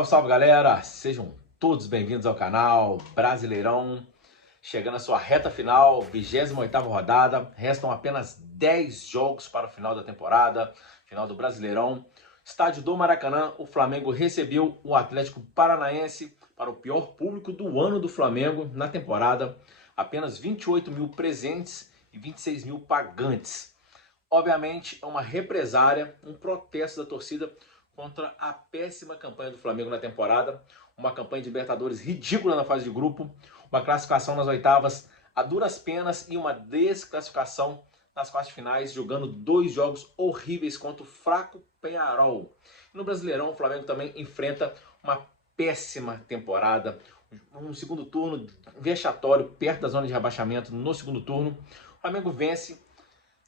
Salve, salve galera! Sejam todos bem-vindos ao canal Brasileirão. Chegando à sua reta final, 28ª rodada. Restam apenas 10 jogos para o final da temporada, final do Brasileirão. Estádio do Maracanã, o Flamengo recebeu o Atlético Paranaense para o pior público do ano do Flamengo na temporada. Apenas 28 mil presentes e 26 mil pagantes. Obviamente é uma represária, um protesto da torcida contra a péssima campanha do Flamengo na temporada, uma campanha de Libertadores ridícula na fase de grupo, uma classificação nas oitavas a duras penas e uma desclassificação nas quartas finais, jogando 2 jogos horríveis contra o fraco Peñarol. No Brasileirão, o Flamengo também enfrenta uma péssima temporada, um segundo turno vexatório, perto da zona de rebaixamento no segundo turno. O Flamengo vence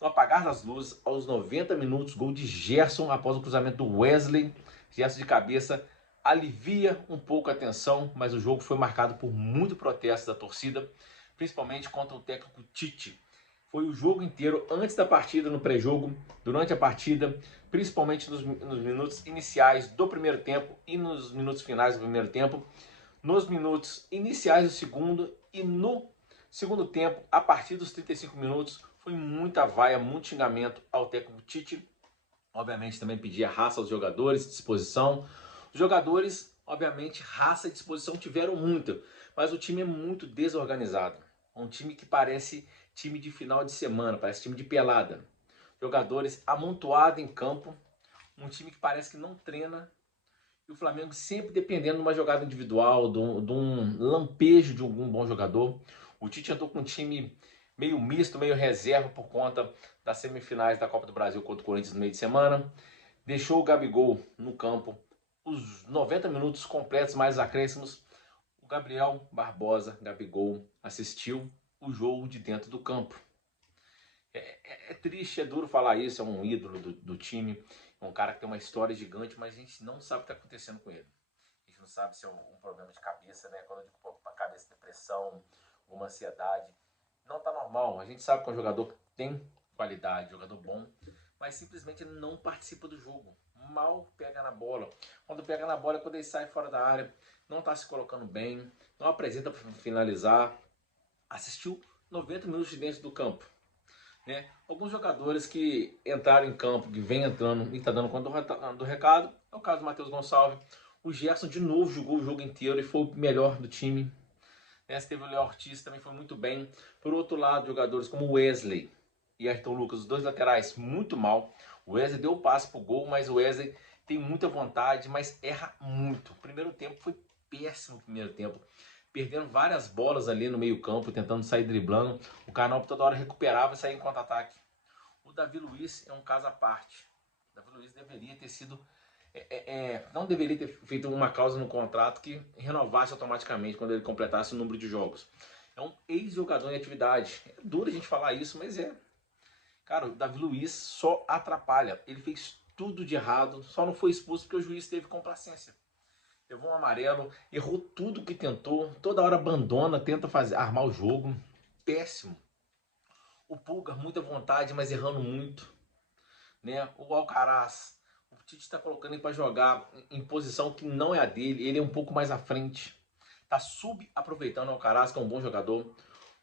no apagar das luzes, aos 90 minutos, gol de Gerson após o cruzamento do Wesley. Gerson de cabeça alivia um pouco a tensão, mas o jogo foi marcado por muito protesto da torcida, principalmente contra o técnico Tite. Foi o jogo inteiro, antes da partida, no pré-jogo, durante a partida, principalmente nos minutos iniciais do primeiro tempo e nos minutos finais do primeiro tempo, nos minutos iniciais do segundo e no segundo tempo, a partir dos 35 minutos, foi muita vaia, muito xingamento ao técnico Tite. Obviamente também pedia raça aos jogadores, disposição. Os jogadores, obviamente, raça e disposição tiveram muito, mas o time é muito desorganizado. Um time que parece time de final de semana, parece time de pelada. Jogadores amontoados em campo, um time que parece que não treina. E o Flamengo sempre dependendo de uma jogada individual, de um lampejo de algum bom jogador. O Tite entrou com um time meio misto, meio reserva por conta das semifinais da Copa do Brasil contra o Corinthians no meio de semana. Deixou o Gabigol no campo os 90 minutos completos mais acréscimos. O Gabriel Barbosa, Gabigol, assistiu o jogo de dentro do campo. É triste, é duro falar isso, é um ídolo do time, é um cara que tem uma história gigante, mas a gente não sabe o que está acontecendo com ele. A gente não sabe se é um problema de cabeça, né? Quando eu digo cabeça, depressão, uma ansiedade, não está normal. A gente sabe que é um jogador que tem qualidade, jogador bom, mas simplesmente ele não participa do jogo. Mal pega na bola. Quando pega na bola é quando ele sai fora da área, não está se colocando bem, não apresenta para finalizar. Assistiu 90 minutos de dentro do campo. Né? Alguns jogadores que entraram em campo, que vem entrando e está dando conta do recado, é o caso do Matheus Gonçalves. O Gerson de novo jogou o jogo inteiro e foi o melhor do time. Nessa teve o Léo Ortiz, também foi muito bem. Por outro lado, jogadores como o Wesley e Ayrton Lucas, os dois laterais, muito mal. O Wesley deu o passe pro gol, mas o Wesley tem muita vontade, mas erra muito. O primeiro tempo foi péssimo, primeiro tempo. Perdendo várias bolas ali no meio campo, tentando sair driblando. O Canopy toda hora recuperava e saía em contra-ataque. O Davi Luiz é um caso à parte. O Davi Luiz deveria ter sido... não deveria ter feito uma cláusula no contrato que renovasse automaticamente quando ele completasse o número de jogos. É um ex-jogador em atividade. É duro a gente falar isso, mas é. Cara, o Davi Luiz só atrapalha. Ele fez tudo de errado, só não foi expulso porque o juiz teve complacência. Levou um amarelo, errou tudo que tentou, toda hora abandona, tenta armar o jogo. Péssimo. O Pulgar, muita vontade, mas errando muito. Né? O Alcaraz, o Tite está colocando ele para jogar em posição que não é a dele, ele é um pouco mais à frente. Está subaproveitando o Alcaraz, que é um bom jogador.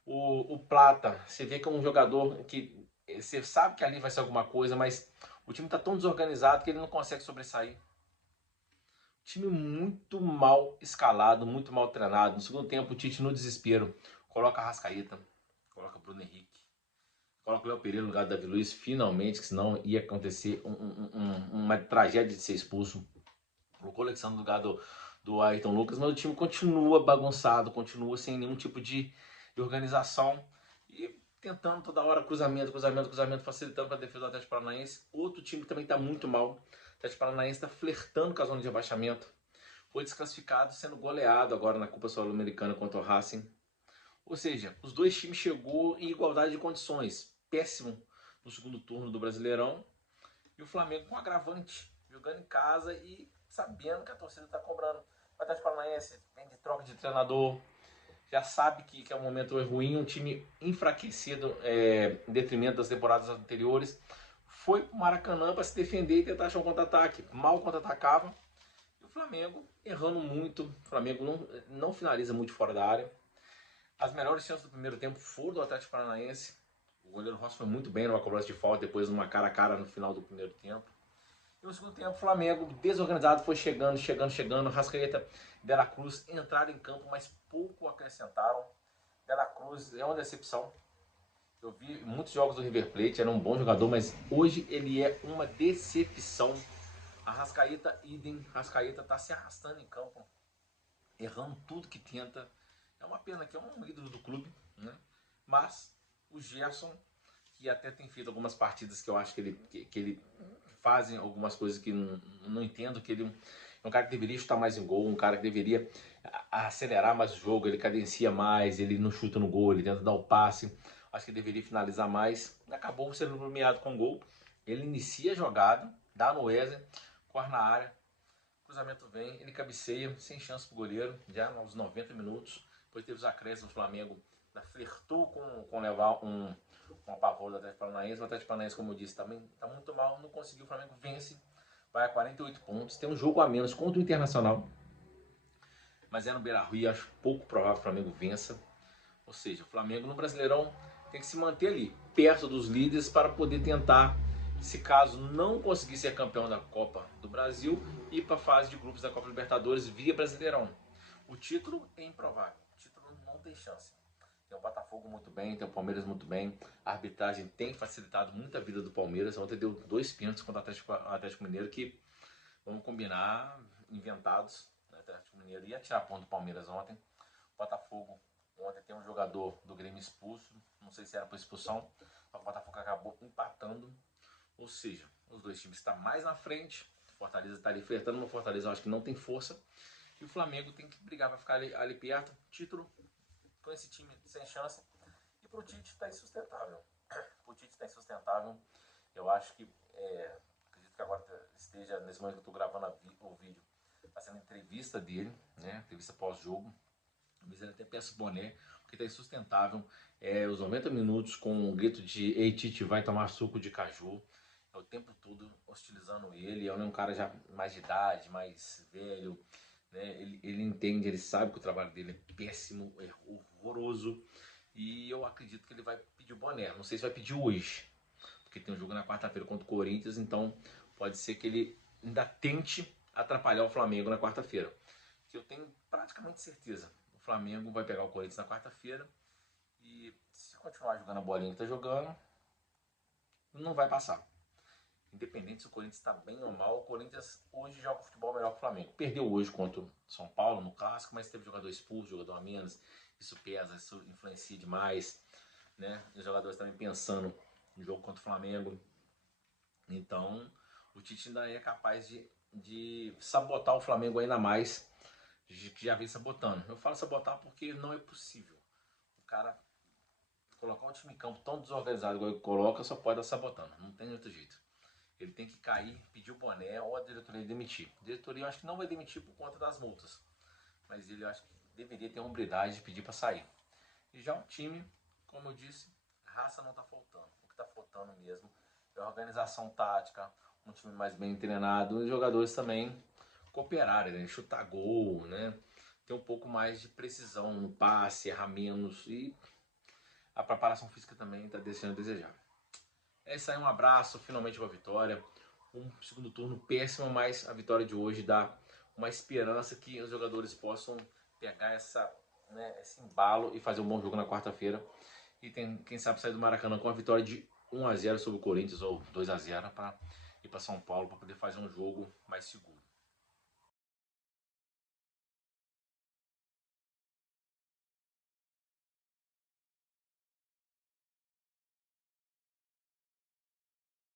O Plata, você vê que é um jogador que você sabe que ali vai ser alguma coisa, mas o time está tão desorganizado que ele não consegue sobressair. Time muito mal escalado, muito mal treinado. No segundo tempo, o Tite no desespero coloca a Arrascaeta, coloca Bruno Henrique, coloca o Léo Pereira no lugar do Davi Luiz, finalmente, que senão ia acontecer uma tragédia de ser expulso. Colocou o Alexandre no lugar do Ayrton Lucas, mas o time continua bagunçado, continua sem nenhum tipo de organização e tentando toda hora cruzamento, facilitando para a defesa do Atlético Paranaense. Outro time que também está muito mal. O Atlético Paranaense está flertando com a zona de rebaixamento. Foi desclassificado, sendo goleado agora na Copa Sul-Americana contra o Racing. Ou seja, os dois times chegou em igualdade de condições. Péssimo no segundo turno do Brasileirão. E o Flamengo com agravante, jogando em casa e sabendo que a torcida está cobrando. O Atlético Paranaense vem de troca de treinador, já sabe que é um momento ruim, um time enfraquecido em detrimento das temporadas anteriores. Foi para o Maracanã para se defender e tentar achar um contra-ataque. Mal contra-atacava. E o O Flamengo errando muito, o Flamengo não finaliza muito fora da área. As melhores chances do primeiro tempo foram do Atlético Paranaense. O goleiro Rossi foi muito bem numa cobrança de falta, depois numa cara a cara no final do primeiro tempo. E no segundo tempo, o Flamengo, desorganizado, foi chegando. Rascaeta e De La Cruz entraram em campo, mas pouco acrescentaram. De La Cruz é uma decepção. Eu vi muitos jogos do River Plate, era um bom jogador, mas hoje ele é uma decepção. A Rascaeta, idem, Rascaeta está se arrastando em campo, errando tudo que tenta. É uma pena que é um ídolo do clube, né? Mas o Gerson, que até tem feito algumas partidas que eu acho que ele fazem algumas coisas que não entendo, que ele é um cara que deveria chutar mais em gol, um cara que deveria acelerar mais o jogo, ele cadencia mais, ele não chuta no gol, ele tenta dar o passe, acho que ele deveria finalizar mais. Acabou sendo premiado com gol, ele inicia a jogada, dá no Wesley, corre na área, cruzamento vem, ele cabeceia, sem chance pro goleiro, já aos 90 minutos, depois teve os acréscimos do Flamengo, flertou com levar um apavoro do Atlético Paranaense. O Atlético Paranaense, como eu disse, também está muito mal, não conseguiu. O Flamengo vence, vai a 48 pontos, tem um jogo a menos contra o Internacional, mas é no Beira-Rio e acho pouco provável que o Flamengo vença. Ou seja, o Flamengo no Brasileirão tem que se manter ali, perto dos líderes, para poder tentar, se caso não conseguir ser campeão da Copa do Brasil, ir para a fase de grupos da Copa Libertadores via Brasileirão. O título é improvável, o título não tem chance. Tem o Botafogo muito bem, tem o Palmeiras muito bem. A arbitragem tem facilitado muito a vida do Palmeiras. Ontem deu 2 pênaltis contra o Atlético Mineiro que, vamos combinar, inventados. O Atlético Mineiro ia tirar ponto do Palmeiras ontem. O Botafogo, ontem tem um jogador do Grêmio expulso. Não sei se era por expulsão. O Botafogo acabou empatando. Ou seja, os dois times estão mais na frente. O Fortaleza está ali flertando, mas o Fortaleza eu acho que não tem força. E o Flamengo tem que brigar para ficar ali perto. Título com esse time sem chance. E pro Tite está insustentável. Pro Tite está insustentável. Eu acho que, acredito que agora esteja, nesse momento que eu estou gravando o vídeo, está sendo entrevista dele, né? Entrevista pós-jogo. Mas ele até peça o boné, porque está insustentável. Os 90 minutos com um grito de "Ei, Tite, vai tomar suco de caju". É o tempo todo hostilizando ele. É um cara já mais de idade, mais velho. Né? Ele entende, ele sabe que o trabalho dele é péssimo, é horroroso. E eu acredito que ele vai pedir o boné. Não sei se vai pedir hoje, porque tem um jogo na quarta-feira contra o Corinthians. Então pode ser que ele ainda tente atrapalhar o Flamengo na quarta-feira. Que eu tenho praticamente certeza. O Flamengo vai pegar o Corinthians na quarta-feira. E se continuar jogando a bolinha que está jogando, não vai passar. Independente se o Corinthians está bem ou mal, o Corinthians hoje joga futebol melhor que o Flamengo. Perdeu hoje contra o São Paulo no clássico, mas teve jogador expulso, jogador a menos. Isso pesa, isso influencia demais, né? Os jogadores também pensando no jogo contra o Flamengo. Então, o Tite ainda é capaz de sabotar o Flamengo ainda mais, que já vem sabotando. Eu falo sabotar porque não é possível. O cara colocar um time em campo tão desorganizado igual ele coloca, só pode estar sabotando. Não tem outro jeito. Ele tem que cair, pedir o boné ou a diretoria demitir. A diretoria eu acho que não vai demitir por conta das multas, mas ele eu acho que deveria ter a hombridade de pedir para sair. E já o time, como eu disse, raça não está faltando. O que está faltando mesmo é organização tática, um time mais bem treinado, e os jogadores também cooperarem, né? Chutar gol, né? Ter um pouco mais de precisão no passe, errar menos, e a preparação física também está deixando a desejar. É isso aí, um abraço, finalmente uma vitória. Um segundo turno péssimo, mas a vitória de hoje dá uma esperança que os jogadores possam pegar esse embalo e fazer um bom jogo na quarta-feira. E quem sabe sair do Maracanã com a vitória de 1-0 sobre o Corinthians ou 2-0 para ir para São Paulo para poder fazer um jogo mais seguro.